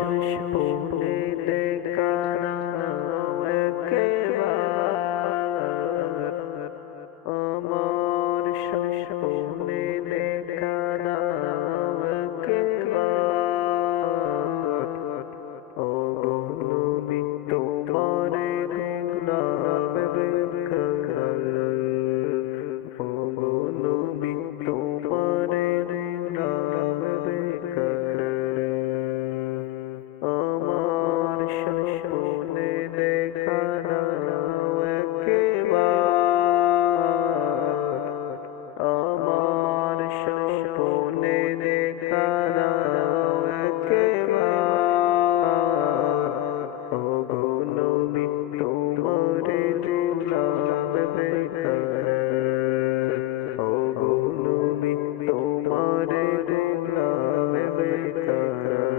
স্বপ্নে দেখা দাও একবার, আমার স্বপ্নে দেখা দাও একবার। ওগো নবী তোমারে গোলাম বেকরার, ওগো নবী তোমারে গোলাম বেকরার। আমার স্বপ্নে দেখা দাও একবার, আমার স্বপ্নে দেখা দাও একবার। ওগো নবী তোমারে গোলাম বেকরার, ওগো নবী তোমারে গোলাম বেকরার।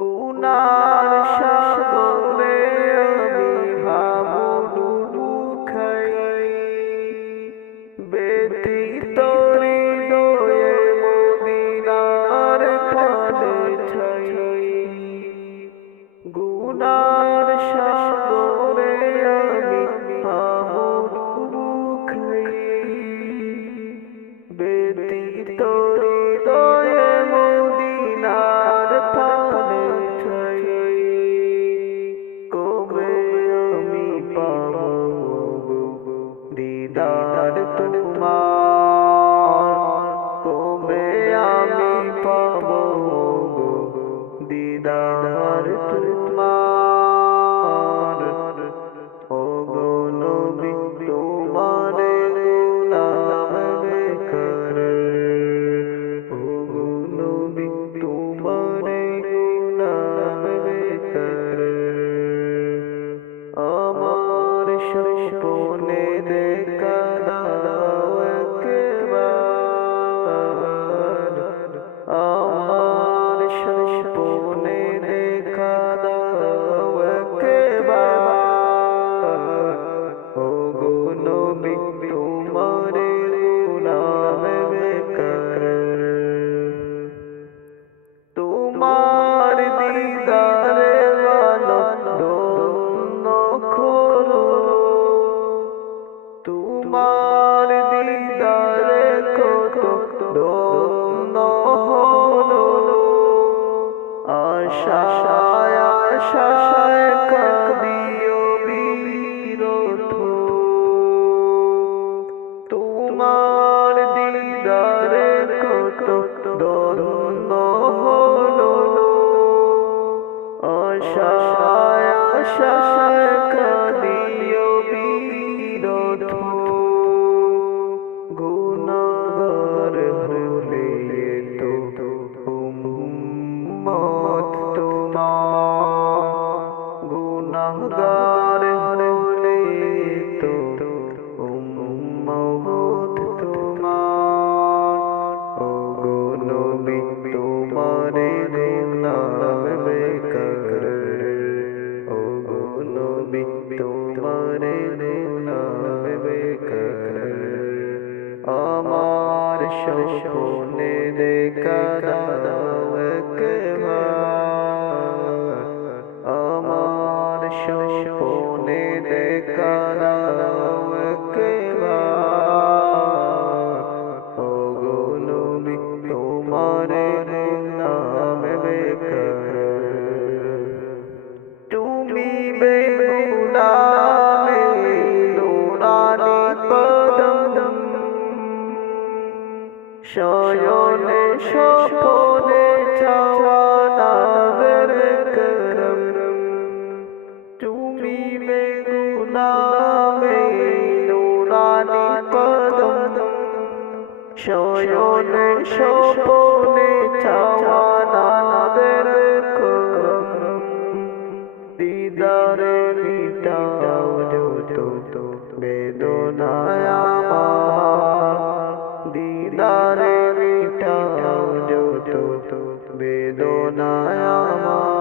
গুনার সাগরে আমি হাবুডুবু খাই, ব্যতীত হৃদয়ে মদিনার পানে ছাই। গুনার সাগরে আমি হাবুডুবু খাই, ব্যতীত হৃদয়ে মদিনার পানে ছাই। কবে আমি পাবো দিদার তোমার, কবে আমি পাবো দিদার তোমার। ওগো নবী তোমারে গোলাম বেকরার, ওগো নবী তোমারে গোলাম বেকরার। আমার স্বপ্নে দেখা দাও একবার, আমার স্বপ্নে দেখা দাও একবার। ওগো নবী তোমারে গোলাম বেকরার। তোমার দিদারে ভালো ধন্য করো, তোমার দিদারে কত ধন্য হলো। আশায় আশায় কাঁদিও বিরত, তোমার দিদারে কত ধন্য হলো। আশায় আশায় কাঁদিও বিরত, গুনাহগার হলে তো উম্মত তোমার, গুনাহগার হলে তো উম্মত তোমার। ওগো নবী তোমারে গোলাম বেকরার, ওগো নবী তোমারে গোলাম বেকরার। আমার স্বপ্নে দেখা দাও একবার, আমার স্বপ্নে দেখা দাও একবার। ওগো নবী তোমারে গোলাম বেকরার। তুমি বেগুনাহে নুরানি কদম, শয়নে স্বপনে চাওয়া নাদের করম। তুমি বেগুনাহে নুরানি কদম, শয়নে স্বপনে চাওয়া নাদের করম। দিদারে মিটাও যত বেদনায় আমার, দিদারে মিটাও যত বেদনায় আমার।